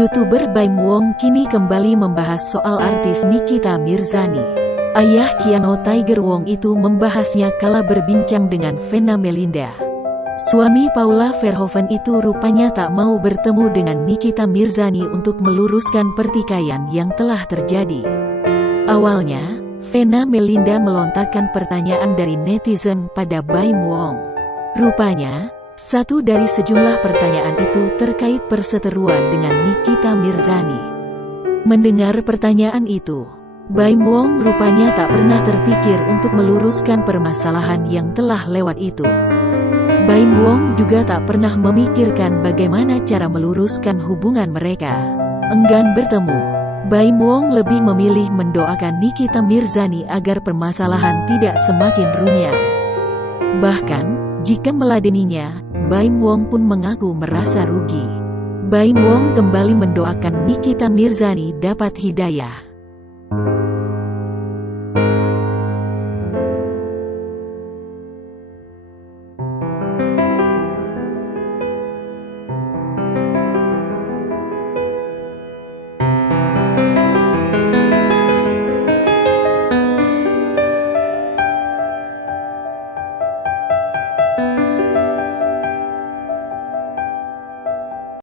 YouTuber Baim Wong kini kembali membahas soal artis Nikita Mirzani. Ayah Keanu Tiger Wong itu membahasnya kala berbincang dengan Vena Melinda. Suami Paula Verhoeven itu rupanya tak mau bertemu dengan Nikita Mirzani untuk meluruskan pertikaian yang telah terjadi. Awalnya, Vena Melinda melontarkan pertanyaan dari netizen pada Baim Wong. Rupanya, satu dari sejumlah pertanyaan itu terkait perseteruan dengan Nikita Mirzani. Mendengar pertanyaan itu, Baim Wong rupanya tak pernah terpikir untuk meluruskan permasalahan yang telah lewat itu. Baim Wong juga tak pernah memikirkan bagaimana cara meluruskan hubungan mereka. Enggan bertemu, Baim Wong lebih memilih mendoakan Nikita Mirzani agar permasalahan tidak semakin runyam. Bahkan, jika meladeninya, Baim Wong pun mengaku merasa rugi. Baim Wong kembali mendoakan Nikita Mirzani dapat hidayah.